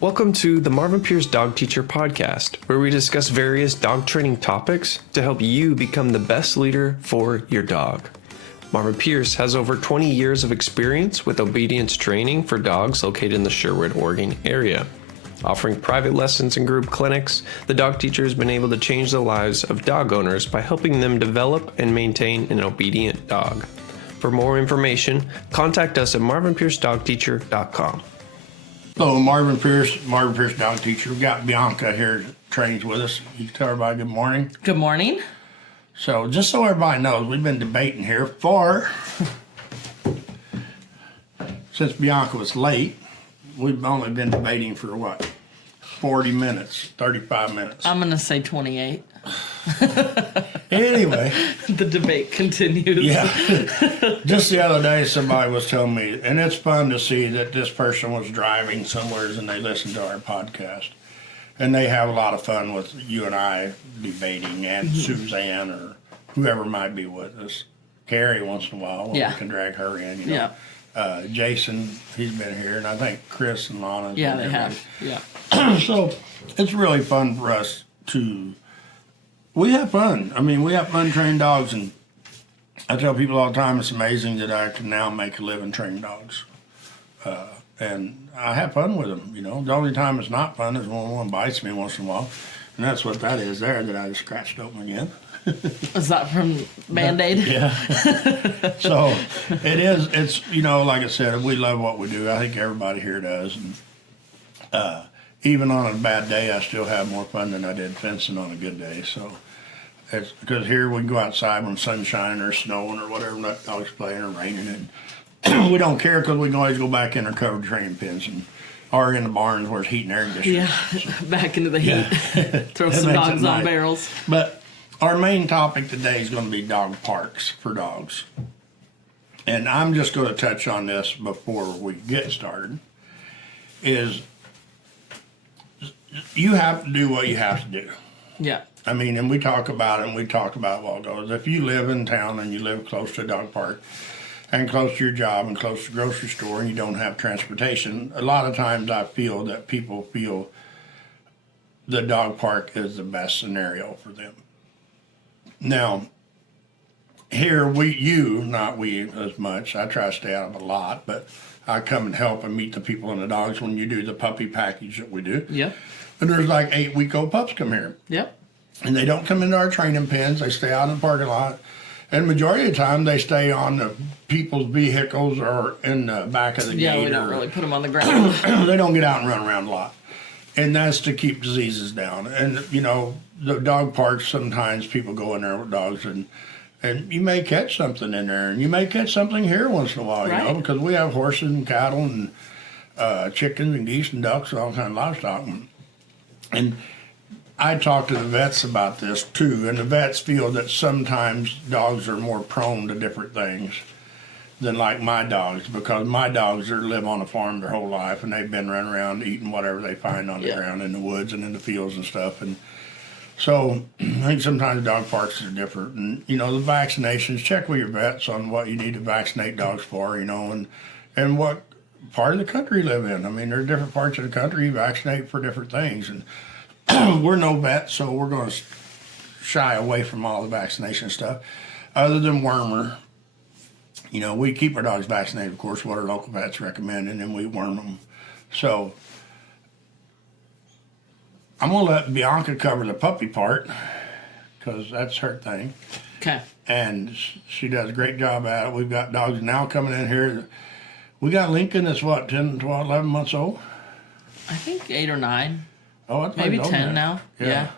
Welcome to the Marvin Pierce Dog Teacher Podcast, where we discuss various dog training topics to help you become the best leader for your dog. Marvin Pierce has over 20 years of experience with obedience training for dogs located in the Sherwood, Oregon area. Offering private lessons and group clinics, the dog teacher has been able to change the lives of dog owners by helping them develop and maintain an obedient dog. For more information, contact us at marvinpiercedogteacher.com. Hello, Marvin Pierce Dog Teacher. We've got Bianca here that trains with us. You can tell everybody good morning. Good morning. So, just so everybody knows, we've been debating here since Bianca was late, we've only been debating for 40 minutes, 35 minutes. I'm going to say 28. Anyway. The debate continues. Yeah. Just the other day, somebody was telling me, and it's fun to see that this person was driving somewhere and they listened to our podcast. And they have a lot of fun with you and I debating, and Suzanne or whoever might be with us. Carrie once in a while, we can drag her in, Yeah. Jason, he's been here, and I think Chris and Lana. Yeah, they have. Yeah. So it's really fun for us we have fun. I mean, we have fun training dogs, and I tell people all the time it's amazing that I can now make a living training dogs. And I have fun with them, you know. The only time it's not fun is when one bites me once in a while. And that's what that is there that I just scratched open again. Is that from Band-Aid? Yeah. So it's, you know, like I said, we love what we do. I think everybody here does. And even on a bad day, I still have more fun than I did fencing on a good day. So it's because here we can go outside when sun's shining or snowing or whatever, not always playing or raining. And we don't care because we can always go back in our covered training pens or in the barns where it's heat and air conditioning. Yeah, so, back into the heat. Yeah. Throw some dogs on barrels. But our main topic today is going to be dog parks for dogs. And I'm just going to touch on this before we get started, is you have to do what you have to do. Yeah. I mean, and we talk about it, and we talked about it a while ago. If you live in town and you live close to a dog park and close to your job and close to the grocery store and you don't have transportation, a lot of times I feel that people feel the dog park is the best scenario for them. Now, here not we as much, I try to stay out of it a lot, but I come and help and meet the people and the dogs when you do the puppy package that we do. Yep. And there's like 8-week-old pups come here. Yep. And they don't come into our training pens. They stay out in the parking lot. And the majority of the time, they stay on the people's vehicles or in the back of the gate. Yeah, we don't really put them on the ground. They don't get out and run around a lot. And that's to keep diseases down. And, you know, the dog parks, sometimes people go in there with dogs and you may catch something in there. And you may catch something here once in a while, you know, because we have horses and cattle and chickens and geese and ducks and all kinds of livestock. And I talk to the vets about this too, and the vets feel that sometimes dogs are more prone to different things than like my dogs, because my dogs live on a farm their whole life, and they've been running around eating whatever they find on the ground in the woods and in the fields and stuff. And so I think sometimes dog parks are different. And, you know, the vaccinations, check with your vets on what you need to vaccinate dogs for, you know, and what part of the country you live in. I mean, there are different parts of the country you vaccinate for different things. And we're no vets, so we're going to shy away from all the vaccination stuff. Other than wormer, you know, we keep our dogs vaccinated, of course, what our local vets recommend, and then we worm them. So I'm going to let Bianca cover the puppy part, because that's her thing. Okay. And she does a great job at it. We've got dogs now coming in here. We got Lincoln that's 10, 12, 11 months old? I think 8 or 9. Oh, that's maybe 10 now. Yeah.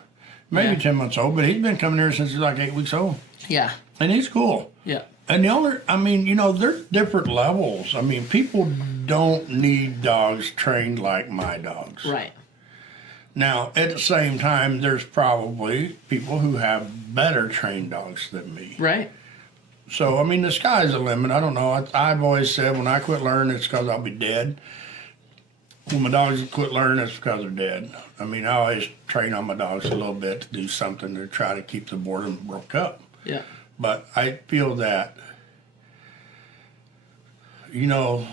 Maybe 10 months old, but he's been coming here since he's like 8 weeks old. Yeah. And he's cool. Yeah. And the other, I mean, you know, there's different levels. I mean, people don't need dogs trained like my dogs. Right. Now, at the same time, there's probably people who have better trained dogs than me. Right. So, I mean, the sky's the limit. I don't know. I've always said when I quit learning, it's because I'll be dead. When my dogs quit learning, it's because they're dead. I mean, I always train on my dogs a little bit to do something to try to keep the boredom broke up. Yeah. But I feel that, you know,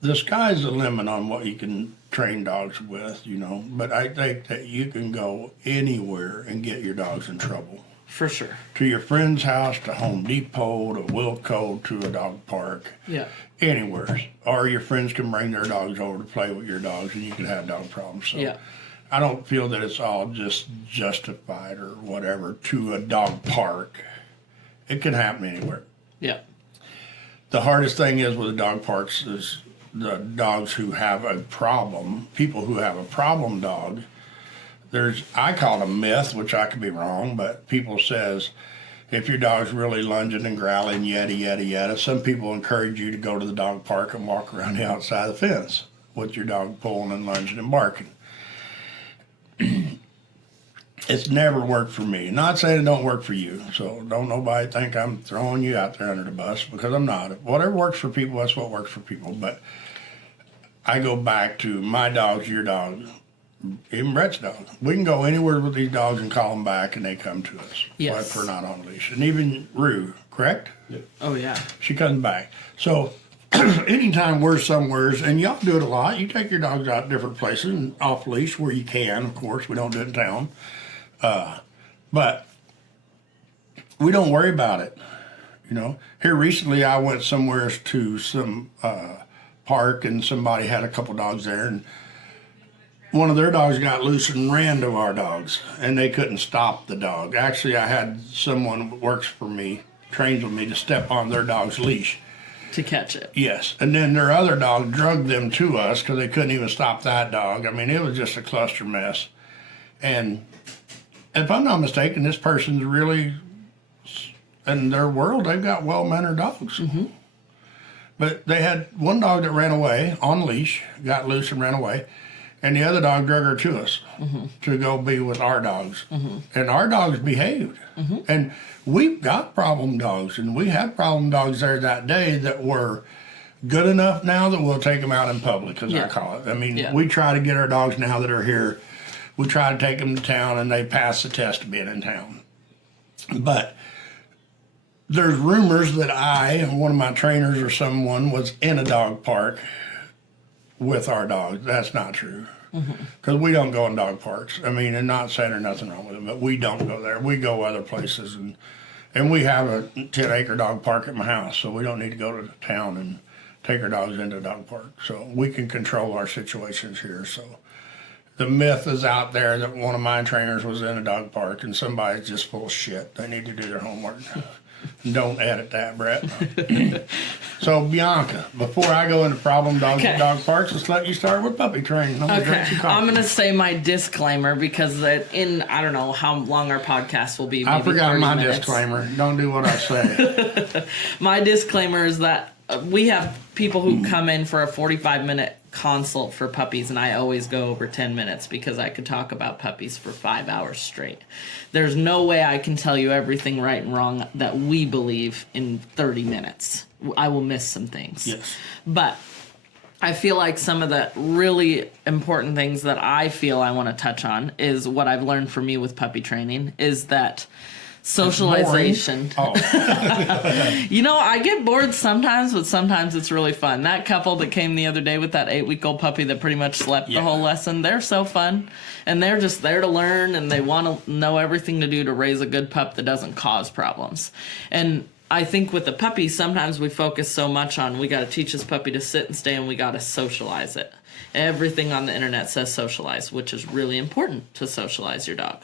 the sky's the limit on what you can train dogs with, but I think that you can go anywhere and get your dogs in trouble. For sure. To your friend's house, to Home Depot, to Wilco, to a dog park, Yeah. anywhere. Or your friends can bring their dogs over to play with your dogs and you can have dog problems. So Yeah. I don't feel that it's all just justified or whatever to a dog park. It can happen anywhere. Yeah. The hardest thing is with the dog parks is the dogs who have a problem, people who have a problem dog. I call it a myth, which I could be wrong, but people says if your dog's really lunging and growling, yada, yada, yada, some people encourage you to go to the dog park and walk around the outside of the fence with your dog pulling and lunging and barking. It's never worked for me. Not saying it don't work for you, so don't nobody think I'm throwing you out there under the bus, because I'm not. Whatever works for people, that's what works for people. But I go back to my dog's your dog. Even Brett's dog. We can go anywhere with these dogs and call them back, and they come to us. Yes. If we're not on leash. And even Rue, correct? Oh, yeah. She comes back. So anytime we're somewheres, and y'all do it a lot, you take your dogs out different places and off leash where you can. Of course, we don't do it in town. But we don't worry about it. Here recently, I went somewhere to some park, and somebody had a couple dogs there, and one of their dogs got loose and ran to our dogs, and they couldn't stop the dog. Actually, I had someone that works for me, trains with me, to step on their dog's leash. To catch it. Yes, and then their other dog drugged them to us because they couldn't even stop that dog. I mean, it was just a cluster mess. And if I'm not mistaken, this person's really, in their world, they've got well-mannered dogs. Mm-hmm. But they had one dog that ran away on leash, got loose and ran away. And the other dog drug her to us to go be with our dogs. And our dogs behaved. And we've got problem dogs, and we had problem dogs there that day that were good enough now that we'll take them out in public, as I call it. I mean, we try to get our dogs now that are here, we try to take them to town, and they pass the test of being in town. But there's rumors that one of my trainers or someone was in a dog park with our dogs. That's not true, because we don't go in dog parks. I mean, and not saying there's nothing wrong with them, but we don't go there. We go other places, and we have a 10-acre dog park at my house, so we don't need to go to town and take our dogs into a dog park. So we can control our situations here. So the myth is out there that one of my trainers was in a dog park and somebody's just full of shit. They need to do their homework. Don't edit that, Brett. So, Bianca, before I go into problem dogs at dog parks, let's let you start with puppy training. I'm going to say my disclaimer, because I don't know how long our podcast will be. I forgot my minutes. Disclaimer. Don't do what I say. My disclaimer is that we have people who come in for a 45-minute consult for puppies, and I always go over 10 minutes because I could talk about puppies for 5 hours straight. There's no way I can tell you everything right and wrong that we believe in 30 minutes. I will miss some things. Yes. But I feel like some of the really important things that I feel I want to touch on is what I've learned from you with puppy training is that socialization. Oh. I get bored sometimes, but sometimes it's really fun. That couple that came the other day with that 8-week-old puppy that pretty much slept the whole lesson, they're so fun. And they're just there to learn, and they want to know everything to do to raise a good pup that doesn't cause problems. And I think with the puppy, sometimes we focus so much on we got to teach this puppy to sit and stay, and we got to socialize it. Everything on the internet says socialize, which is really important to socialize your dog.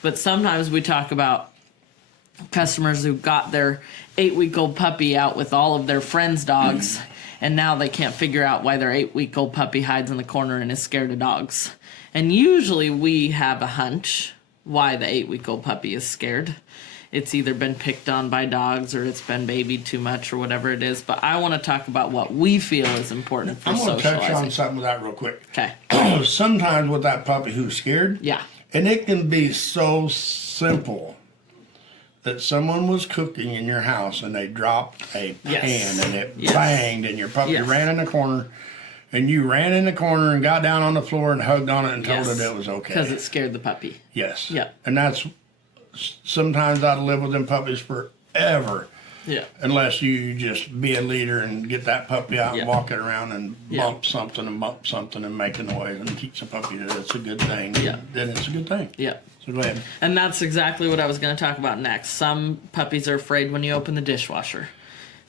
But sometimes we talk about customers who got their 8-week-old puppy out with all of their friends' dogs, and now they can't figure out why their 8-week-old puppy hides in the corner and is scared of dogs. And usually we have a hunch why the 8-week-old puppy is scared. It's either been picked on by dogs or it's been babied too much or whatever it is. But I want to talk about what we feel is important for socializing. I'm going to touch on something with that real quick. Okay. Sometimes with that puppy who's scared, and it can be so simple that someone was cooking in your house and they dropped a pan and it banged and your puppy ran in the corner, and you ran in the corner and got down on the floor and hugged on it and told it it was okay. Because it scared the puppy. Yes. Yeah. And that's, sometimes I'd live with them puppies forever Yeah. Unless you just be a leader and get that puppy out Yeah. and walk it around and Yeah. bump something and make a noise and teach the puppy that it's a good thing. Yeah. Then it's a good thing. Yeah. So go ahead. And that's exactly what I was going to talk about next. Some puppies are afraid when you open the dishwasher.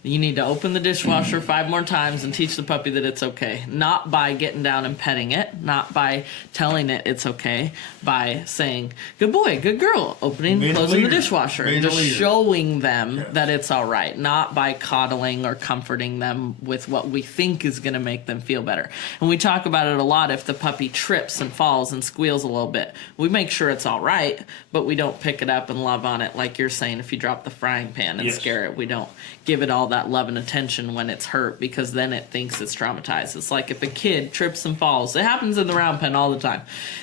You need to open the dishwasher 5 more times and teach the puppy that it's okay. Not by getting down and petting it, not by telling it it's okay, by saying, good boy, good girl, opening, Being a closing the leader. dishwasher. Being a Just leader. showing them Yes. that it's all right, not by coddling or comforting them with what we think is going to make them feel better. And we talk about it a lot. If the puppy trips and falls and squeals a little bit, we make sure it's all right, but we don't pick it up and love on it like you're saying. If you drop the frying pan and Yes. scare it, we don't give it all that love and attention when it's hurt, because then it thinks it's traumatized. It's like if a kid trips and falls. It happens in the round pen all the time.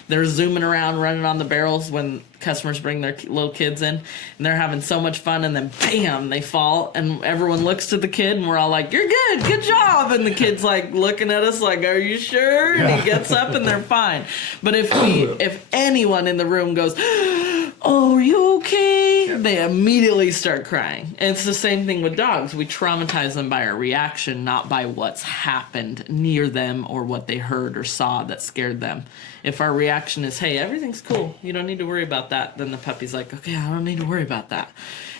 They're zooming around, running on the barrels when customers bring their little kids in, and they're having so much fun, and then bam, they fall, and everyone looks to the kid, and we're all like, you're good job, and the kid's like looking at us like, are you sure? And he gets up and they're fine. But if anyone in the room goes, oh, are you okay? They immediately start crying. And it's the same thing with dogs. We traumatize them by our reaction, not by what's happened near them or what they heard or saw that scared them. If our reaction is, hey, everything's cool, you don't need to worry about that, then the puppy's like, okay, I don't need to worry about that.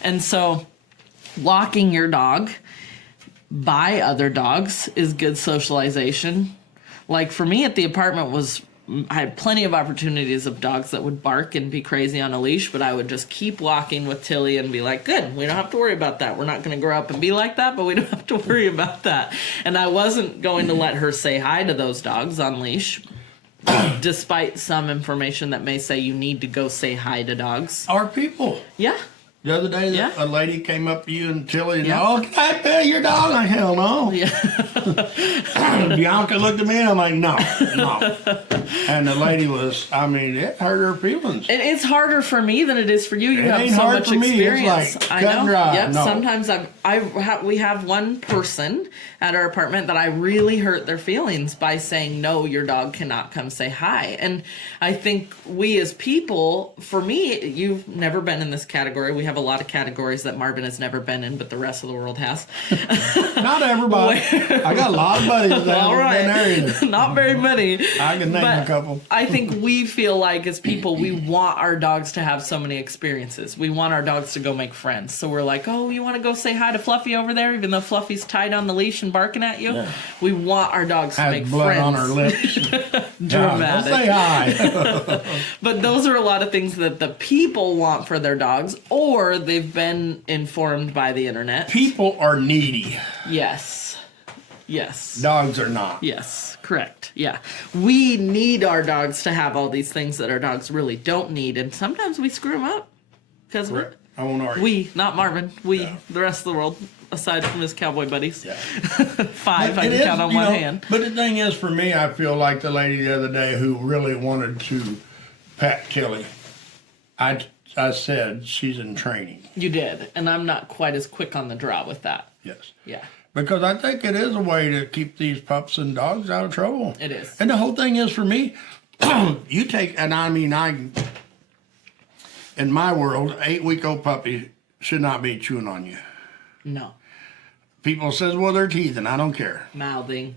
And so walking your dog by other dogs is good socialization. Like for me at the apartment I had plenty of opportunities of dogs that would bark and be crazy on a leash, but I would just keep walking with Tilly and be like, good, we don't have to worry about that. We're not going to grow up and be like that, but we don't have to worry about that. And I wasn't going to let her say hi to those dogs on leash, despite some information that may say you need to go say hi to dogs. Our people. Yeah. The other day, Yeah. a lady came up to you and Tilly and, Yeah. oh, can I pet your dog? Like, hell no. Yeah. Bianca looked at me and I'm like, no. And the lady was, it hurt her feelings. It's harder for me than it is for you. You It have ain't so hard much for me. It's experience. like I cut know. and dry. Yep. No. Sometimes we have one person at our apartment that I really hurt their feelings by saying, no, your dog cannot come say hi. And I think we as people, for me, you've never been in this category. We have a lot of categories that Marvin has never been in, but the rest of the world has. Not everybody. I got a lot of buddies that All haven't been there right. either. Not very many. I can name But a couple. I think we feel like as people, we want our dogs to have so many experiences. We want our dogs to go make friends. So we're like, oh, you want to go say hi to Fluffy over there, even though Fluffy's tied on the leash and barking at you? Yeah. We want our dogs to Has make blood friends. on her lips. Dramatic. Say hi. But those are a lot of things that the people want for their dogs, or they've been informed by the internet. People are needy. Yes. Yes. Dogs are not. Yes, correct. Yeah. We need our dogs to have all these things that our dogs really don't need, and sometimes we screw them up. Because I won't argue. we, not Marvin, the rest of the world, aside from his cowboy buddies. Yeah. 5, I It can is, count on you one know, hand. But the thing is, for me, I feel like the lady the other day who really wanted to pet Tilly, I said she's in training. You did, and I'm not quite as quick on the draw with that. Yes. Yeah, Because I think it is a way to keep these pups and dogs out of trouble. it is. And the whole thing is for me, you take, and in my world, 8-week-old puppy should not be chewing on you. No, People says, well, they're teething. I don't care. mouthing.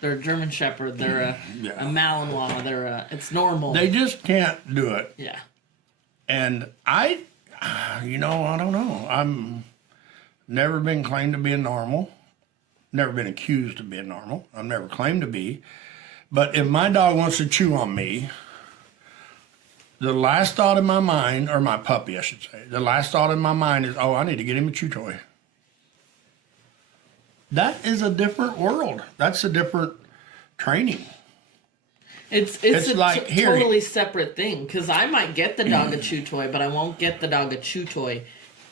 They're a German Shepherd. They're a Malinois. It's normal. They just can't do it. yeah. And I don't know. I'm never been claimed to be normal. Never been accused of being normal. I've never claimed to be. But if my dog wants to chew on me, the last thought in my mind, or my puppy, I should say, the last thought in my mind is, oh, I need to get him a chew toy. That is a different world. That's a different training. It's a like, here- totally separate thing, because I might get the dog a chew toy, but I won't get the dog a chew toy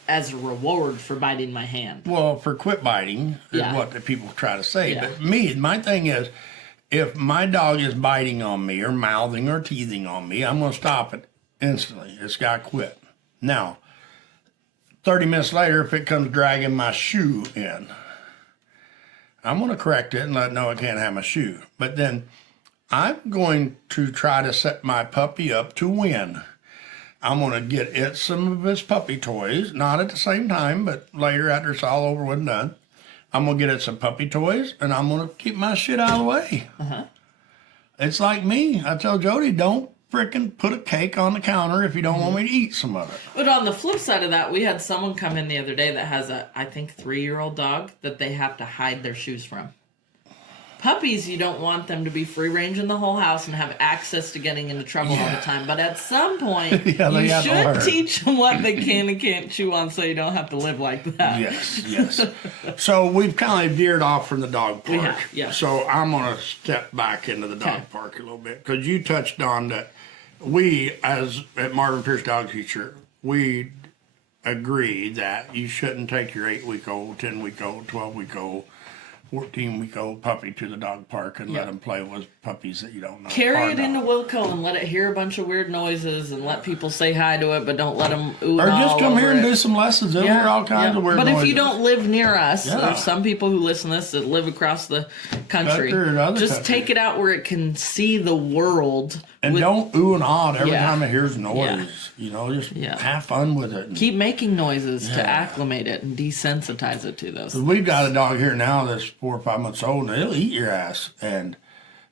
as a reward for biting my hand. Well, for quit biting is Yeah. what the people try to say. Yeah. But my thing is, if my dog is biting on me or mouthing or teething on me, I'm going to stop it instantly. It's got to quit. Now, 30 minutes later, if it comes dragging my shoe in, I'm going to correct it and let it know it can't have my shoe. But then I'm going to try to set my puppy up to win. I'm going to get it some of his puppy toys, not at the same time, but later after it's all over and done. I'm going to get it some puppy toys, and I'm going to keep my shit out of the way. It's like me. I tell Jody, don't frickin' put a cake on the counter if you don't want me to eat some of it. But on the flip side of that, we had someone come in the other day that has a, I think, 3-year-old dog that they have to hide their shoes from. Puppies, you don't want them to be free range in the whole house and have access to getting into trouble all the time. But at some point, Yeah, they you have to learn. should teach them what they can and can't chew on so you don't have to live like that. Yes. So we've kind of veered off from the dog park. have, yeah. So I'm going to step back into the dog Okay. park a little bit because you touched on that. We, as at Marvin Pierce Dog Teacher, we agree that you shouldn't take your 8-week-old, 10-week-old, 12-week-old, 14-week-old puppy to the dog park and let them play with puppies that you don't know. Carry or it know. into Wilco and let it hear a bunch of weird noises and let people say hi to it, but don't let them ooh Or and just all come over here and it. do some lessons. They'll hear all kinds of weird But noises. if you don't live near us, Yeah. there's some people who listen to this that live across the country. Country or other Just country. take it out where it can see the world. And with- don't ooh and ah every Yeah. time it hears noise. Yeah. You know, just Yeah. have fun with it. keep making noises to Yeah. acclimate it and desensitize it to those. We've got a dog here now that's 4 or 5 months old, and it'll eat your ass. And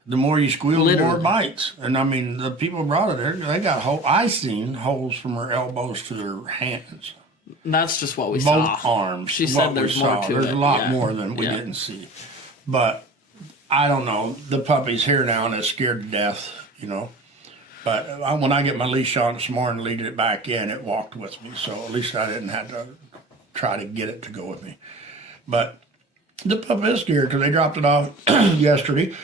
the more you squeal, the more Literally. it bites. And I mean, the people brought it there. They got I seen holes from her elbows to their hands, And that's just what we both saw. arms. She what said we there's more saw. to There's it. a lot Yeah. more than we Yeah. didn't see. But I don't know. The puppy's here now, and it's scared to death. You know. But when I get my leash on this morning, lead it back in, it walked with me. So at least I didn't have to try to get it to go with me. But the puppy is scared because they dropped it off yesterday.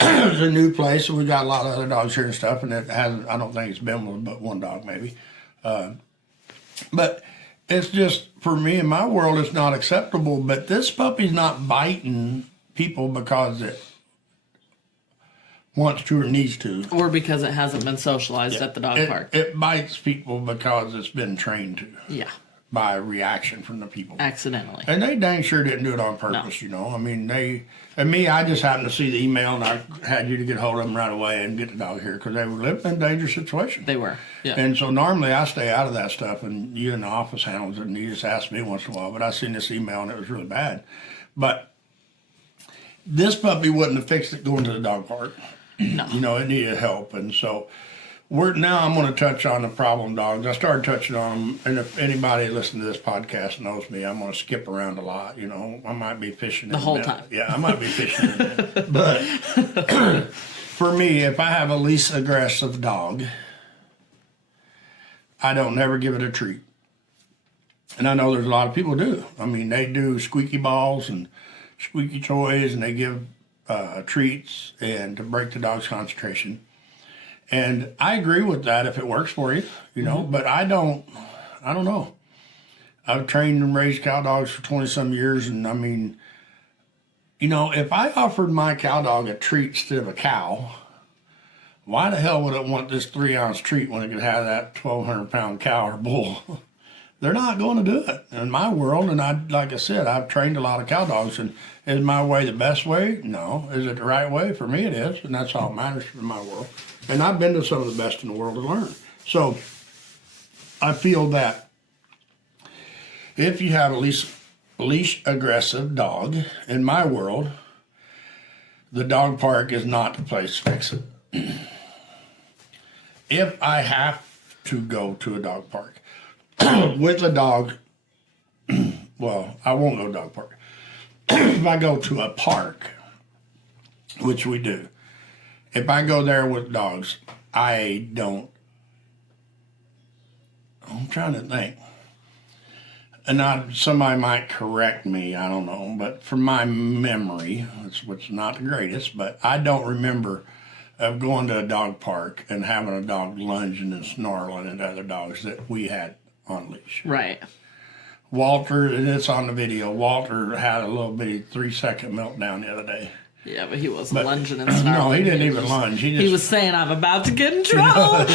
It's a new place, so we got a lot of other dogs here and stuff. And it hasn't, I don't think it's been with but one dog maybe. But it's just, for me in my world, it's not acceptable. But this puppy's not biting people because it wants to or needs to. Or because it hasn't been socialized at the dog park. It bites people because it's been trained to Yeah. by reaction from the people. Accidentally. And they dang sure didn't do it on purpose, you know. I mean, I just happened to see the email and I had you to get hold of them right away and get the dog here because they were living in a dangerous situation. They were. Yeah. And so normally I stay out of that stuff and you in the office handles it and you just ask me once in a while. But I seen this email and it was really bad. But this puppy wouldn't have fixed it going to the dog park. No. You know, it needed help. And so I'm going to touch on the problem dogs. I started touching on them. And if anybody listening to this podcast knows me, I'm going to skip around a lot. You know, I might be fishing The whole time. Yeah, I might be fishing in a minute. But for me, if I have a least aggressive dog, I don't never give it a treat. And I know there's a lot of people do. I mean, they do squeaky balls and squeaky toys, and they give treats and to break the dog's concentration. And I agree with that if it works for you, you know. But I don't know. I've trained and raised cow dogs for 20-some years, and I mean, you know, if I offered my cow dog a treat instead of a cow, why the hell would it want this 3-ounce treat when it could have that 1,200-pound cow or bull? They're not going to do it in my world. And like I said, I've trained a lot of cow dogs. And is my way the best way? No. Is it the right way? For me, it is. And that's all that matters in my world. And I've been to some of the best in the world to learn. So I feel that if you have a leash aggressive dog, in my world, the dog park is not the place to fix it. If I have to go to a dog park, with a dog, well, I won't go to dog park. If I go to a park, which we do, if I go there with dogs, I'm trying to think. And somebody might correct me, I don't know, but from my memory, which is not the greatest, but I don't remember of going to a dog park and having a dog lunging and snarling at other dogs that we had on leash. Right. Walter, and it's on the video, Walter had a little bitty 3-second meltdown the other day. Yeah, but he wasn't lunging and snarling. No, he didn't even was- lunge. He was saying, I'm about to get in trouble.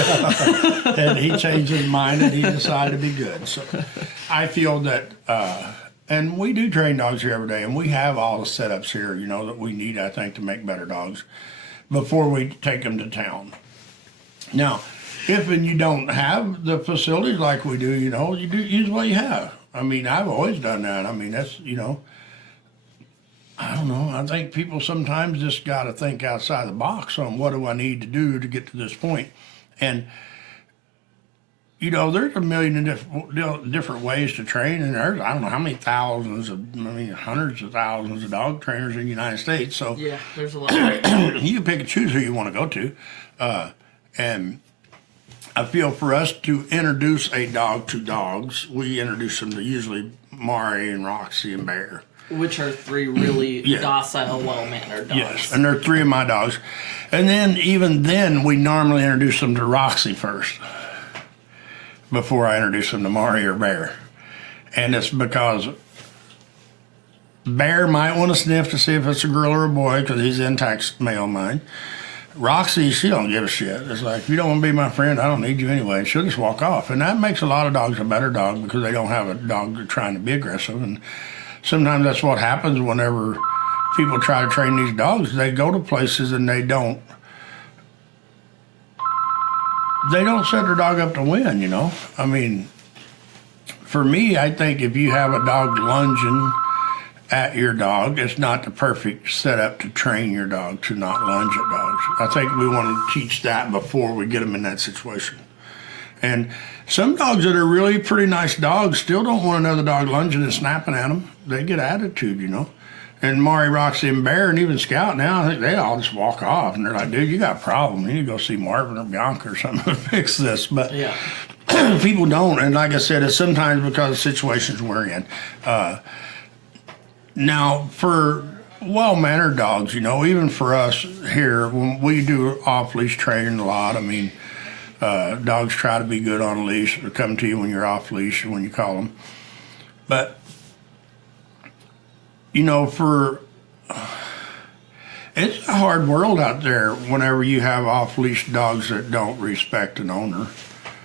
And he changed his mind and he decided to be good. So I feel that, and we do train dogs here every day, and we have all the setups here, you know, that we need, I think, to make better dogs before we take them to town. Now, if and you don't have the facilities like we do, you know, you do use what you have. I mean, I've always done that. I mean, that's, you know, I don't know. I think people sometimes just got to think outside the box on what do I need to do to get to this point. And, you know, there's a million different ways to train, and there's, I don't know how many hundreds of thousands of dog trainers in the United States. So Yeah, there's a lot. you can pick and choose who you want to go to. And I feel for us to introduce a dog to dogs, we introduce them to usually Mari and Roxy and Bear. Which are 3 really Yeah. docile, well-mannered dogs. Yes, and they're 3 of my dogs. And then, even then, we normally introduce them to Roxy first before I introduce them to Mari or Bear. And it's because Bear might want to sniff to see if it's a girl or a boy because he's the intact male of mine. Roxy, she don't give a shit. It's like, if you don't want to be my friend, I don't need you anyway. She'll just walk off. And that makes a lot of dogs a better dog because they don't have a dog that's trying to be aggressive. And sometimes that's what happens whenever people try to train these dogs. They go to places and they don't set their dog up to win, you know? I mean, for me, I think if you have a dog lunging at your dog, it's not the perfect setup to train your dog to not lunge at dogs. I think we want to teach that before we get them in that situation. And some dogs that are really pretty nice dogs still don't want another dog lunging and snapping at them. They get attitude, you know? And Mari, Roxy, and Bear, and even Scout now, I think they all just walk off. And they're like, dude, you got a problem. You need to go see Marvin or Bianca or something to fix this. But Yeah. people don't. And like I said, it's sometimes because of situations we're in. Now, for well-mannered dogs, you know, even for us here, when we do off-leash training a lot, I mean, dogs try to be good on a leash or come to you when you're off-leash or when you call them. But, you know, it's a hard world out there whenever you have off-leash dogs that don't respect an owner.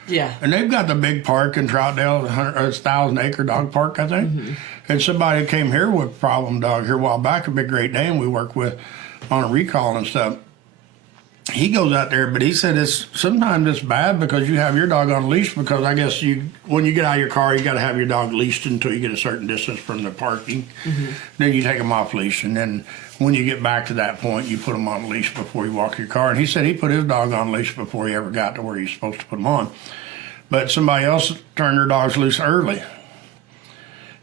Yeah. And they've got the big park in Troutdale, a 1,000-acre dog park, I think. Mm-hmm. And somebody came here with a problem dog here a while back, a big Great Dane we work with on a recall and stuff. He goes out there, but he said sometimes it's bad because you have your dog on a leash because I guess when you get out of your car, you got to have your dog leashed until you get a certain distance from the parking. Mm-hmm. Then you take him off leash, and then when you get back to that point, you put him on a leash before you walk your car. And he said he put his dog on a leash before he ever got to where he's supposed to put him on. But somebody else turned their dogs loose early.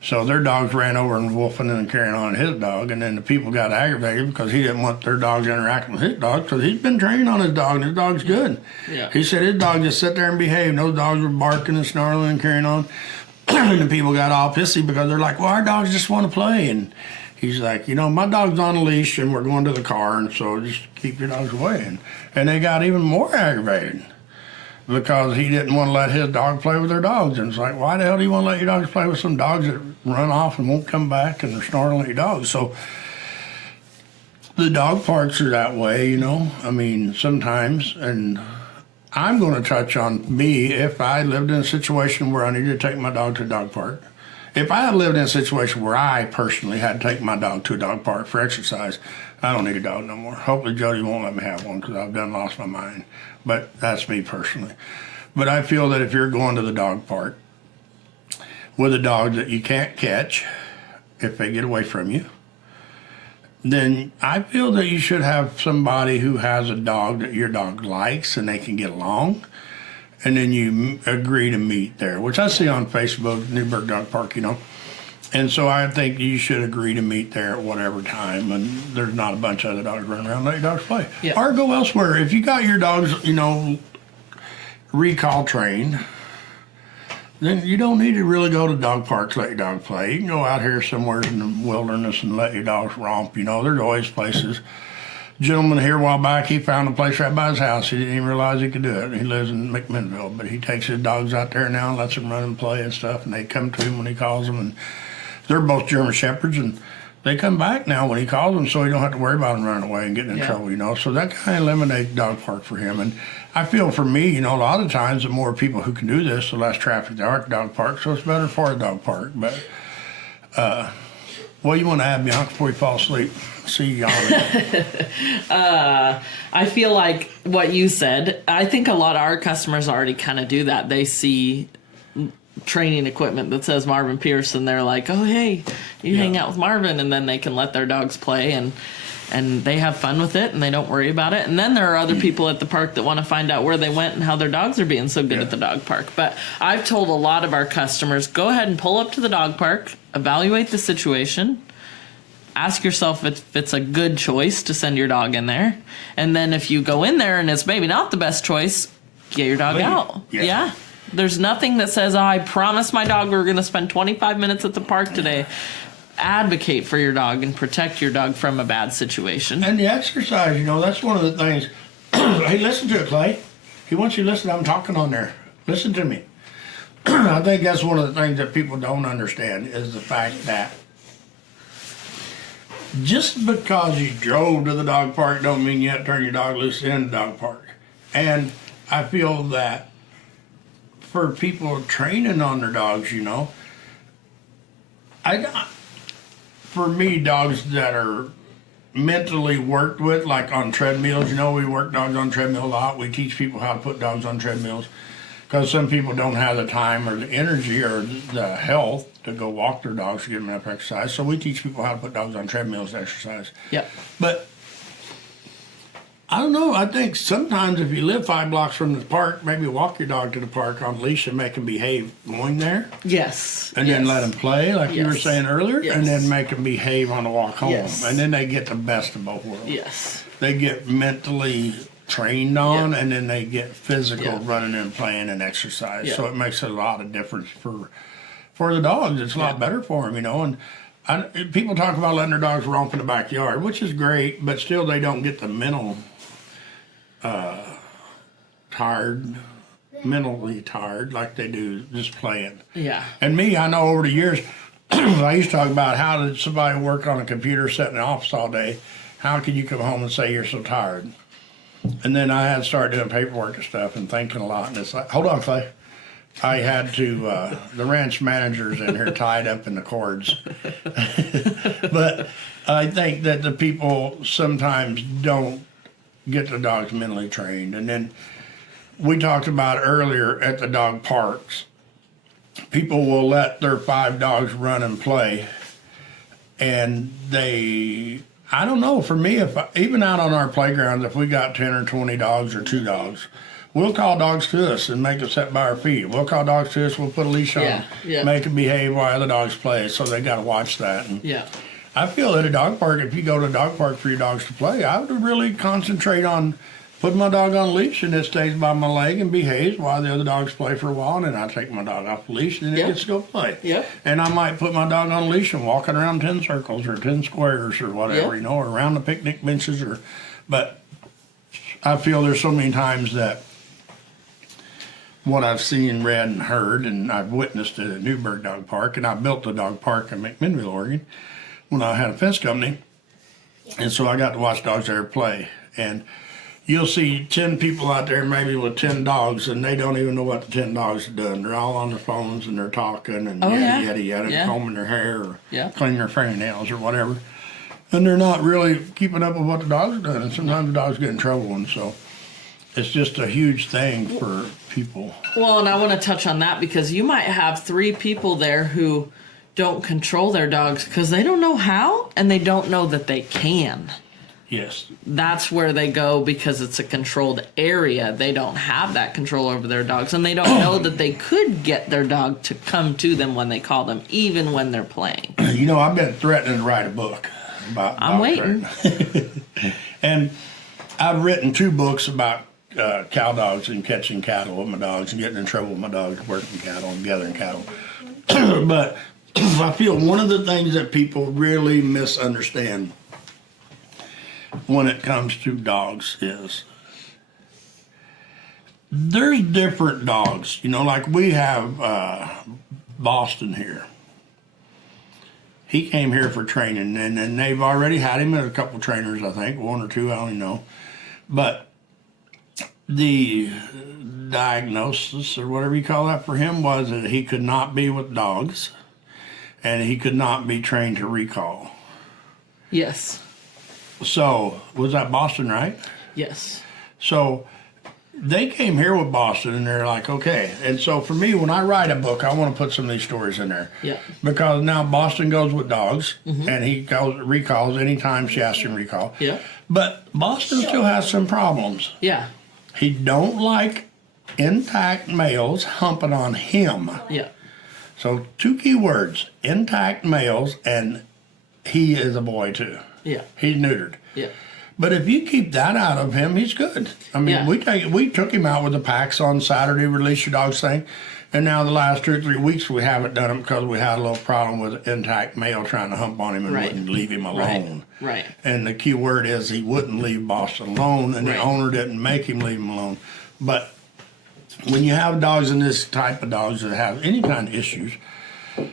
So their dogs ran over and wolfing and carrying on his dog, and then the people got aggravated because he didn't want their dogs interacting with his dog because he's been trained on his dog and his dog's good. Yeah. He said his dog just sat there and behaved. Those dogs were barking and snarling and carrying on. And the people got all pissy because they're like, well, our dogs just want to play. And he's like, you know, my dog's on a leash and we're going to the car, and so just keep your dogs away. And they got even more aggravated because he didn't want to let his dog play with their dogs. And it's like, why the hell do you want to let your dogs play with some dogs that run off and won't come back and they're snarling at your dogs? So the dog parks are that way, you know. I mean, sometimes, and I'm going to touch on me if I lived in a situation where I needed to take my dog to a dog park. If I had lived in a situation where I personally had to take my dog to a dog park for exercise, I don't need a dog no more. Hopefully Jody won't let me have one because I've done lost my mind. But that's me personally. But I feel that if you're going to the dog park with a dog that you can't catch if they get away from you, then I feel that you should have somebody who has a dog that your dog likes and they can get along. And then you agree to meet there, which I see on Facebook, Newburgh Dog Park, you know. And so I think you should agree to meet there at whatever time, and there's not a bunch of other dogs running around. Let your dogs play. Yeah. Or go elsewhere. If you got your dogs, you know, recall trained, then you don't need to really go to dog parks, let your dog play. You can go out here somewhere in the wilderness and let your dogs romp. You know, there's always places. Gentleman here a while back, he found a place right by his house. He didn't even realize he could do it. He lives in McMinnville, but he takes his dogs out there now and lets them run and play and stuff, and they come to him when he calls them. And they're both German Shepherds, and they come back now when he calls them, so he don't have to worry about them running away and getting in trouble, you know. So that kind of eliminates dog park for him. And I feel for me, you know, a lot of times the more people who can do this, the less traffic there are at dog park, so it's better for a dog park. But Well, you want to have me on before you fall asleep. See you on. I feel like what you said, I think a lot of our customers already kind of do that. They see training equipment that says Marvin Pierce and they're like, oh, hey, you hang out with Marvin, and then they can let their dogs play and they have fun with it and they don't worry about it. And then there are other people at the park that want to find out where they went and how their dogs are being so good at the dog park. But I've told a lot of our customers, go ahead and pull up to the dog park, evaluate the situation, ask yourself if it's a good choice to send your dog in there. And then if you go in there and it's maybe not the best choice, get your dog out. Yeah. There's nothing that says, oh, I promised my dog we were going to spend 25 minutes at the park today. Advocate for your dog and protect your dog from a bad situation. And the exercise, you know, that's one of the things. Hey, listen to it, Clay. He wants you to listen. I'm talking on there. Listen to me. I think that's one of the things that people don't understand is the fact that just because you drove to the dog park don't mean you have to turn your dog loose in the dog park. And I feel that for people training on their dogs, you know, for me, dogs that are mentally worked with, like on treadmills, you know, we work dogs on treadmill a lot. We teach people how to put dogs on treadmills because some people don't have the time or the energy or the health to go walk their dogs to get them enough exercise. So we teach people how to put dogs on treadmills to exercise. Yep. But I don't know. I think sometimes if you live 5 blocks from the park, maybe walk your dog to the park on leash and make him behave going there. Yes. And then let him play, like you were saying earlier, Yes. and then make him behave on the walk home. Yes. And then they get the best of both worlds. Yes. They get mentally trained on, Yeah. and then they get physical Yeah. running and playing and exercise. Yeah. So it makes a lot of difference for the dogs. It's a lot better for them, you know. And people talk about letting their dogs romp in the backyard, which is great, but still they don't get the mentally tired like they do just playing. Yeah. And me, I know over the years, I used to talk about how did somebody work on a computer sitting in the office all day? How can you come home and say you're so tired? And then I had to start doing paperwork and stuff and thinking a lot. And it's like, hold on, Clay. I had to, the ranch manager's in here tied up in the cords. But I think that the people sometimes don't get the dogs mentally trained. And then we talked about earlier at the dog parks, people will let their 5 dogs run and play. And I don't know, for me, even out on our playgrounds, if we got 10 or 20 dogs or 2 dogs, we'll call dogs to us and make them sit by our feet. We'll call dogs to us, we'll put a leash on them, make them behave while other dogs play, so they got to watch that. And I feel at a dog park, if you go to a dog park for your dogs to play, I would really concentrate on putting my dog on a leash and it stays by my leg and behaves while the other dogs play for a while, and then I take my dog off the leash and then it gets to go play. And I might put my dog on a leash and walking around 10 circles or 10 squares or whatever, you know, or around the picnic benches. But I feel there's so many times that what I've seen, read, and heard, and I've witnessed at a Newburgh Dog Park, and I built a dog park in McMinnville, Oregon, when I had a fence company, and so I got to watch dogs there play. And you'll see 10 people out there maybe with 10 dogs, and they don't even know what the 10 dogs have done. They're all on their phones, and they're talking, and yada, combing their hair, or cleaning their fingernails, or whatever. And they're not really keeping up with what the dogs are doing, and sometimes the dogs get in trouble, and so it's just a huge thing for people. Well, and I want to touch on that because you might have 3 people there who don't control their dogs because they don't know how and they don't know that they can. Yes. That's where they go because it's a controlled area. They don't have that control over their dogs, and they don't know that they could get their dog to come to them when they call them, even when they're playing. You know, I've been threatening to write a book about I'm waiting. And I've written 2 books about cow dogs and catching cattle with my dogs and getting in trouble with my dogs working cattle and gathering cattle. But I feel one of the things that people really misunderstand when it comes to dogs is there's different dogs. You know, like we have Boston here. He came here for training, and they've already had him at a couple trainers, I think, 1 or 2, I don't even know. But the diagnosis, or whatever you call that, for him was that he could not be with dogs, and he could not be trained to recall. Yes. So, was that Boston, right? Yes. So, they came here with Boston, and they're like, okay. And so, for me, when I write a book, I want to put some of these stories in there. Yeah. Because now Boston goes with dogs, and he recalls anytime she asks him to recall. Yeah. But Boston still has some problems. Yeah. He don't like intact males humping on him. Yeah. So 2 key words, intact males, and he is a boy too. Yeah. He's neutered. Yeah. But if you keep that out of him, he's good. I mean, Yeah. we took him out with the packs on Saturday, release your dogs thing, and now the last 2 or 3 weeks we haven't done it because we had a little problem with an intact male trying to hump on him and Right. wouldn't leave him alone. Right. And the key word is he wouldn't leave Boston alone, and Right. the owner didn't make him leave him alone. But when you have dogs in this type of dogs that have any kind of issues,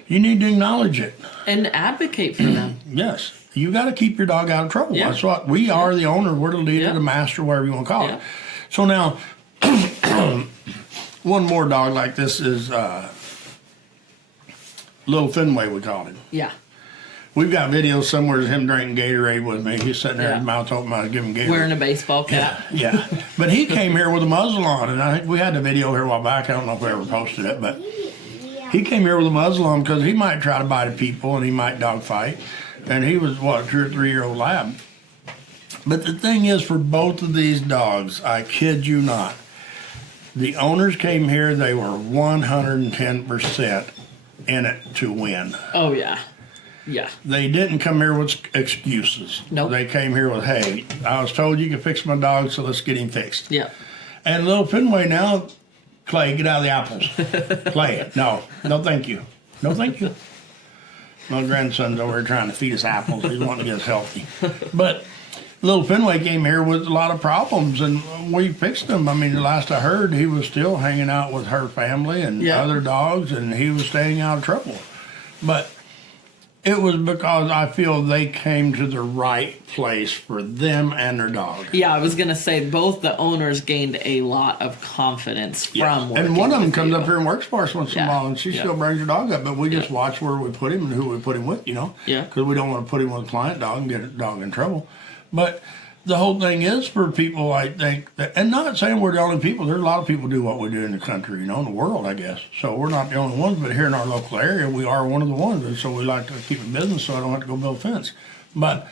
you need to acknowledge it. And advocate for them. Yes, you got to keep your dog out of trouble. Yeah. That's what we are. The owner, we're the leader, Yeah. the master, whatever you want to call Yeah. it. So now, one more dog like this is Little Fenway. We called him. Yeah. We've got videos somewhere of him drinking Gatorade with me. He's sitting there, Yeah. his mouth open, I was giving him Gatorade. Wearing a baseball cap. Yeah. But he came here with a muzzle on, and I think we had the video here a while back. I don't know if we ever posted it, but he came here with a muzzle on because he might try to bite at people and he might dog fight. And he was, what, a 2 or 3 year old lab. But the thing is, for both of these dogs, I kid you not, the owners came here, they were 110% in it to win. Oh yeah. Yeah. They didn't come here with excuses. Nope. They came here with, hey, I was told you could fix my dog, so let's get him fixed. Yeah. And Little Fenway now, Clay, get out of the apples. Clay, no, thank you. No, thank you. My grandson's over here trying to feed us apples. He's wanting to get us healthy. But Little Fenway came here with a lot of problems, and we fixed them. I mean, the last I heard, he was still hanging out with her family and Yeah. other dogs, and he was staying out of trouble. But it was because I feel they came to the right place for them and their dog. Yeah, I was gonna say both the owners gained a lot of confidence from working And one of them with comes you. up here and works for us once in a Yeah. while, and she Yeah. still brings her dog up. But we just Yeah. watch where we put him and who we put him with, you know? Yeah. Because we don't want to put him with a client dog and get a dog in trouble. But the whole thing is for people, I think, that, and not saying we're the only people. There's a lot of people do what we do in the country, you know, in the world, I guess. So we're not the only ones, but here in our local area, we are one of the ones. And so we like to keep in business so I don't have to go build a fence. But,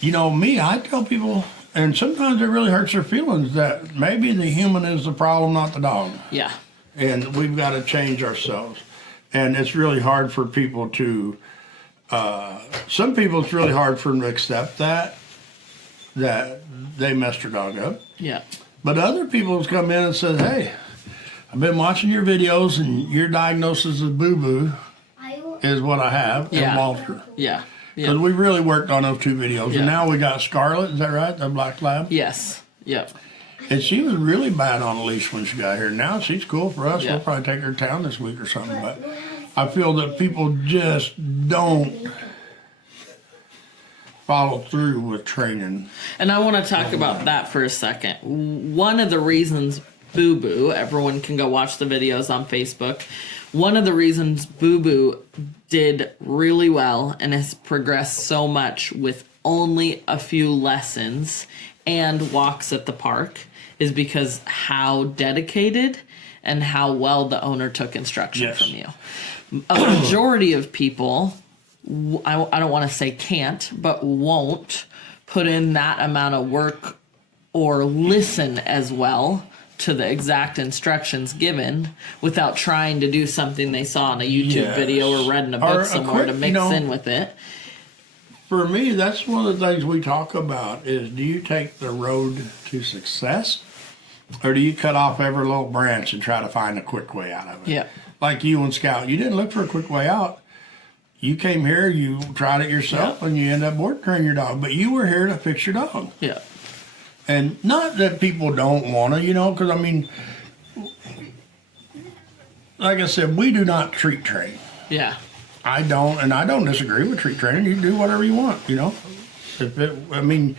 you know, me, I tell people, and sometimes it really hurts their feelings that maybe the human is the problem, not the dog. Yeah. And we've got to change ourselves. And it's really hard for people to, some people it's really hard for them to accept that they messed their dog up. Yeah. But other people have come in and said, hey, I've been watching your videos and your diagnosis of boo-boo is what I have, Yeah. and Walter. Yeah. Because Yeah. we really worked on those 2 videos. Yeah. And now we got Scarlett, is that right? The black lab? Yes. Yep. And she was really bad on a leash when she got here. Now she's cool for us. Yeah. We'll probably take her to town this week or something. But I feel that people just don't follow through with training. And I want to talk about that for a second. One of the reasons Boo Boo, everyone can go watch the videos on Facebook. One of the reasons Boo Boo did really well and has progressed so much with only a few lessons and walks at the park is because how dedicated and how well the owner took instruction Yes. from you. A majority of people, I don't want to say can't, but won't put in that amount of work or listen as well to the exact instructions given without trying to do something they saw in a YouTube Yes. video or read in a book Or a somewhere to quick, mix you know, in with it. For me, that's one of the things we talk about is, do you take the road to success, or do you cut off every little branch and try to find a quick way out of it? Yeah. Like you and Scout, you didn't look for a quick way out. You came here, you tried it yourself, Yeah. and you ended up board training your dog. But you were here to fix your dog. Yeah. And not that people don't want to, you know, because I mean, like I said, we do not treat train. Yeah. I don't, and I don't disagree with treat training. You do whatever you want, you know. If it, I mean,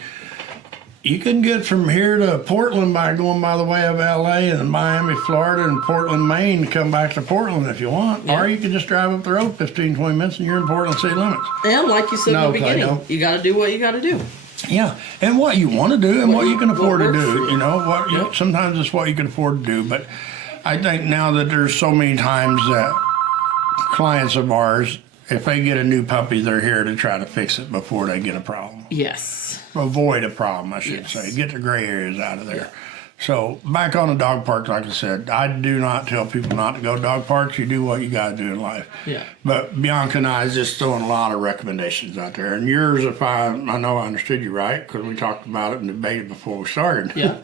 You can get from here to Portland by going by the way of LA and Miami, Florida, and Portland, Maine to come back to Portland if you want. Yeah. Or you can just drive up the road 15, 20 minutes and you're in Portland city limits. And like you said No, in the beginning, Clay, no. you got to do what you got to do. Yeah, and what you want to do and what you can afford to works for do. you. You know, what Yep. sometimes it's what you can afford to do. But I think now that there's so many times that clients of ours, if they get a new puppy, they're here to try to fix it before they get a problem. Yes. Avoid a problem, I should Yes. say. Get the gray areas out of there. So back on the dog parks, like I said, I do not tell people not to go to dog parks. You do what you got to do in life. Yeah. But Bianca and I is just throwing a lot of recommendations out there. And yours, if I know I understood you right, because we talked about it and debated before we started. Yeah.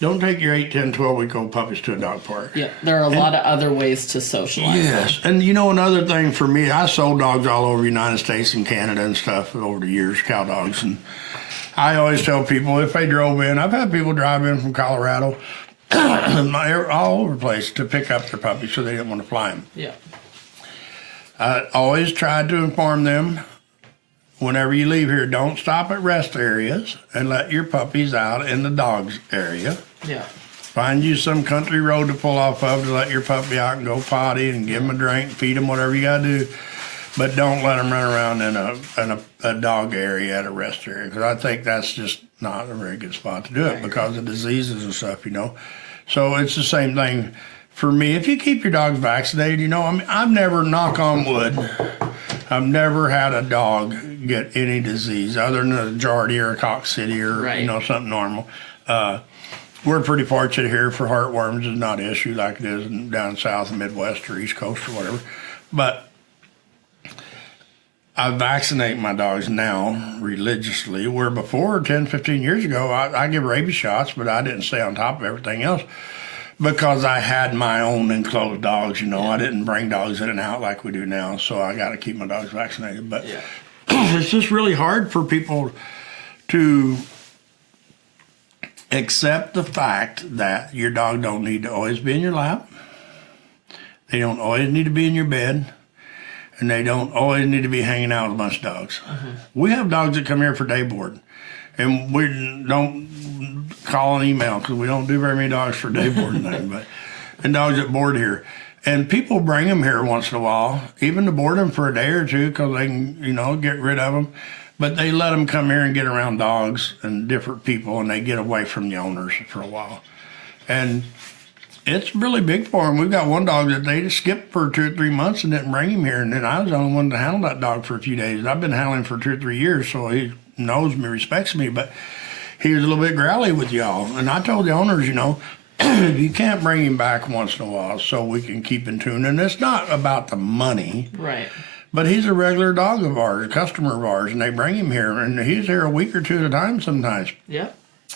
Don't take your 8, 10, 12-week-old puppies to a dog park. Yeah. There are a lot of other ways to socialize. Yes, and you know another thing for me, I sold dogs all over the United States and Canada and stuff over the years, cow dogs, and I always tell people if they drove in, I've had people drive in from Colorado, all over the place to pick up their puppies so they didn't want to fly them. Yeah. I always tried to inform them, whenever you leave here, don't stop at rest areas and let your puppies out in the dogs area. Yeah. Find you some country road to pull off of to let your puppy out and go potty and give them a drink, feed them, whatever you got to do. But don't let them run around in a dog area at a rest area, because I think that's just not a very good spot to do it because of diseases and stuff, you know. So it's the same thing for me. If you keep your dogs vaccinated, you know, I mean, I've never, knock on wood, I've never had a dog get any disease other than a Jardy or a Cox City or, Right. you know, something normal. We're pretty fortunate here for heartworms is not an issue like it is down south, Midwest, or East Coast or whatever. But I vaccinate my dogs now religiously, where before, 10, 15 years ago, I give rabies shots, but I didn't stay on top of everything else because I had my own enclosed dogs, you know. I didn't bring dogs in and out like we do now, so I got to keep my dogs vaccinated. But it's just really hard for people to accept the fact that your dog don't need to always be in your lap. They don't always need to be in your bed. And they don't always need to be hanging out with a bunch of dogs. We have dogs that come here for day board. And we don't call and email because we don't do very many dogs for day board and thing, and dogs that board here. And people bring them here once in a while, even to board them for a day or two because they can, you know, get rid of them. But they let them come here and get around dogs and different people, and they get away from the owners for a while. And it's really big for them. We've got one dog that they just skipped for 2 or 3 months and didn't bring him here. And then I was the only one to handle that dog for a few days. I've been handling him for 2 or 3 years, so he knows me, respects me. But he was a little bit growly with y'all. And I told the owners, you know, you can't bring him back once in a while so we can keep in tune. And it's not about the money. Right. But he's a regular dog of ours, a customer of ours, and they bring him here. And he's here a week or two at a time sometimes. Yeah.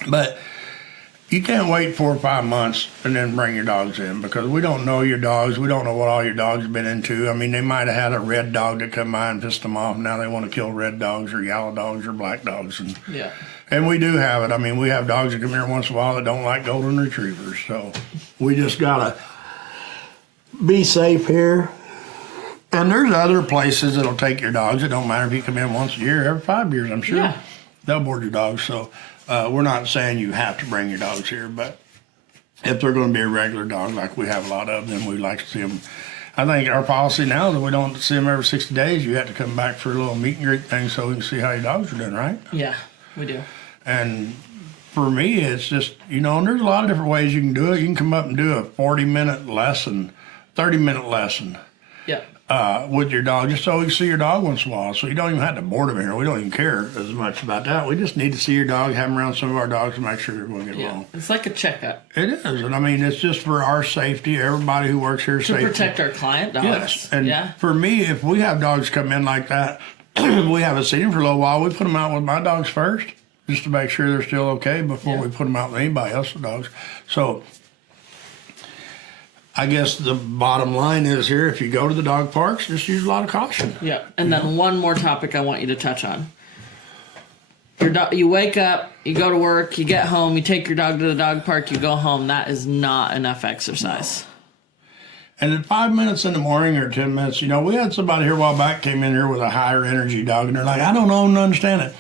But you can't wait 4 or 5 months and then bring your dogs in because we don't know your dogs. We don't know what all your dogs have been into. I mean, they might have had a red dog that come by and pissed them off. Now they want to kill red dogs or yellow dogs or black dogs. And we do have it. I mean, we have dogs that come here once in a while that don't like golden retrievers. So we just got to be safe here. And there's other places that'll take your dogs. It don't matter if you come in once a year, every 5 years, I'm sure. Yeah. They'll board your dogs. So we're not saying you have to bring your dogs here, but if they're going to be a regular dog, like we have a lot of them, we like to see them. I think our policy now is that we don't see them every 60 days. You have to come back for a little meet and greet thing so we can see how your dogs are doing, right? Yeah, we do. And for me, it's just, you know, and there's a lot of different ways you can do it. You can come up and do a 40-minute lesson, 30-minute lesson. Yeah. With your dog, just so we can see your dog once in a while. So you don't even have to board them here. We don't even care as much about that. We just need to see your dog, have them around some of our dogs to make sure they're going to get Yeah. along. It's like a checkup It is. And I mean, it's just for our safety, everybody who works here to safety. protect our client dogs. Yes. And yeah. for me, if we have dogs come in like that, we haven't seen them for a little while, we put them out with my dogs first, just to make sure they're still okay before we put them out with anybody else's dogs. So I guess the bottom line is here, if you go to the dog parks, just use a lot of caution. Yeah. And then one more topic I want you to touch on. You wake up, you go to work, you get home, you take your dog to the dog park, you go home. That is not enough exercise. And in 5 minutes in the morning or 10 minutes, you know, we had somebody here a while back came in here with a higher energy dog, and they're like, I don't know and understand it.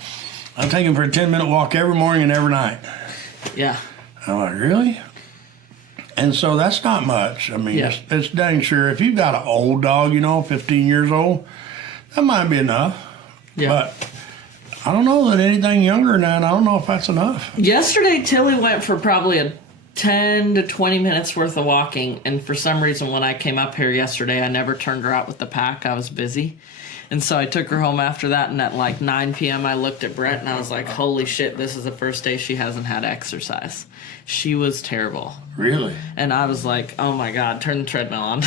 I take him for a 10-minute walk every morning and every night. Yeah. I'm like, really? And so that's not much. I mean, Yeah. it's dang sure. If you've got an old dog, 15 years old, that might be enough. Yeah. But I don't know that anything younger than that, I don't know if that's enough. Yesterday, Tilly went for probably a 10 to 20 minutes worth of walking. And for some reason, when I came up here yesterday, I never turned her out with the pack. I was busy. And so I took her home after that. And at like 9 p.m., I looked at Brett and I was like, holy shit, this is the first day she hasn't had exercise. She was terrible. Really? And I was like, oh my God, turn the treadmill on.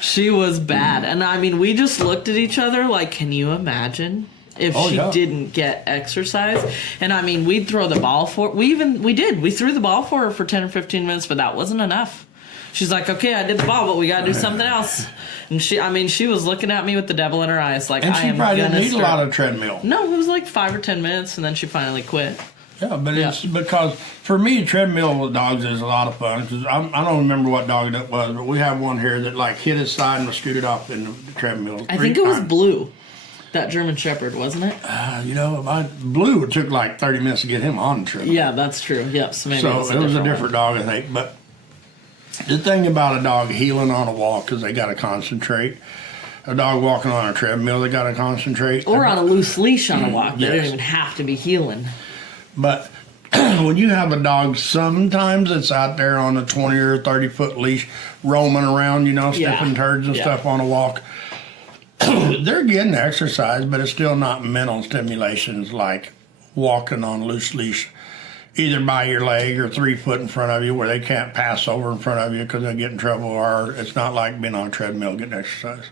She was bad. And I mean, we just looked at each other like, can you imagine if she didn't get exercise? And I mean, we'd throw the ball for we threw the ball for her for 10 or 15 minutes, but that wasn't enough. She's like, okay, I did the ball, but we got to do something else. And she was looking at me with the devil in her eyes, like, And I she am probably gonna didn't need start. a lot of treadmill. No, it was like 5 or 10 minutes, and then she finally quit. Yeah, but it's because for me, treadmill with dogs is a lot of fun. Cause I don't remember what dog that was, but we have one here that like hit his side and was scooted off in the treadmill. I think it was Blue, that German Shepherd, wasn't it? My Blue, it took like 30 minutes to get him on the treadmill. Yeah, that's true. Yep. So maybe So it was was a different dog, I think. But the thing about a dog healing on a walk is they got to concentrate. A dog walking on a treadmill, they got to concentrate. Or on a loose leash on a walk. They Yes. don't even have to be healing. But when you have a dog, sometimes it's out there on a 20 or 30 foot leash, roaming around, sniffing turds and stuff on a walk. They're getting exercise, but it's still not mental stimulations like walking on a loose leash, either by your leg or 3 foot in front of you where they can't pass over in front of you because they get in trouble, or it's not like being on a treadmill getting exercise.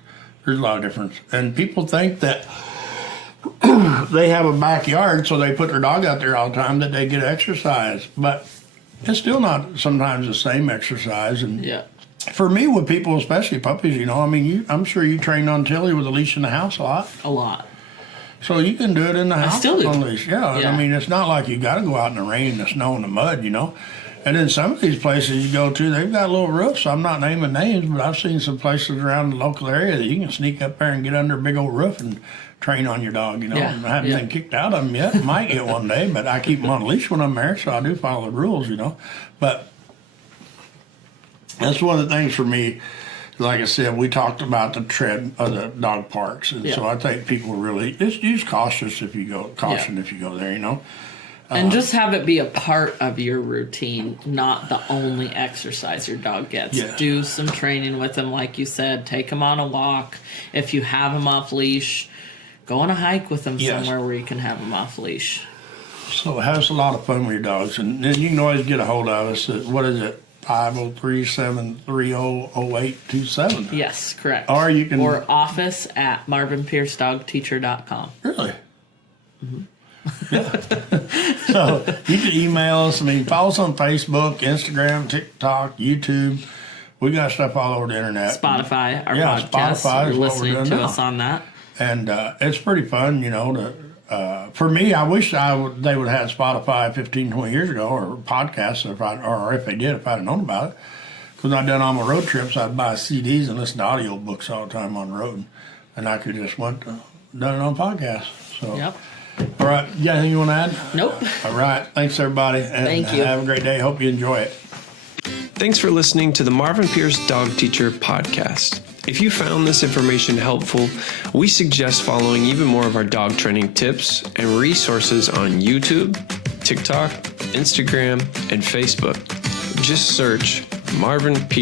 There's a lot of difference. And people think that they have a backyard, so they put their dog out there all the time, that they get exercise. But it's still not sometimes the same exercise. And Yeah. for me, with people, especially puppies, I'm sure you trained on Tilly with a leash in the house a lot. A lot. So you can do it in the house still do. on a leash. Yeah. Yeah. I mean, it's not like you got to go out in the rain, the snow, and the mud, And then some of these places you go to, they've got little roofs. I'm not naming names, but I've seen some places around the local area that you can sneak up there and get under a big old roof and train on your dog, Yeah, I haven't been kicked out of them yet. Might get one day, but I keep them on a leash when I'm there, so I do follow the rules, But that's one of the things for me. Like I said, we talked about the dog parks, and so I think people really just use caution if you go there, And just have it be a part of your routine, not the only exercise your dog gets. Yeah. Do some training with him, like you said. Take him on a walk. If you have him off leash, go on a hike with him somewhere where you can have him off leash. So have a lot of fun with your dogs, and then you can always get a hold of us at, what is it, 503-730-0827. Yes, correct. Or you can... Or office at marvinpiercedogteacher.com. Really? Mm-hmm. Yeah. So you can email us. Follow us on Facebook, Instagram, TikTok, YouTube. We got stuff all over the internet. Spotify, our podcast. Spotify is You're what we're listening doing to now. us on that. And it's pretty fun, for me, I wish they would have had Spotify 15, 20 years ago, or podcasts, or if they did, if I'd have known about it. Because I'd done all my road trips, I'd buy CDs and listen to audio books all the time on the road. And I could just done it on podcasts. So, Yep. All right, you got anything you want to add? Nope. All right, thanks everybody. And Thank you. Have a great day. Hope you enjoy it. Thanks for listening to the Marvin Pierce Dog Teacher podcast. If you found this information helpful, we suggest following even more of our dog training tips and resources on YouTube, TikTok, Instagram, and Facebook. Just search Marvin Pierce.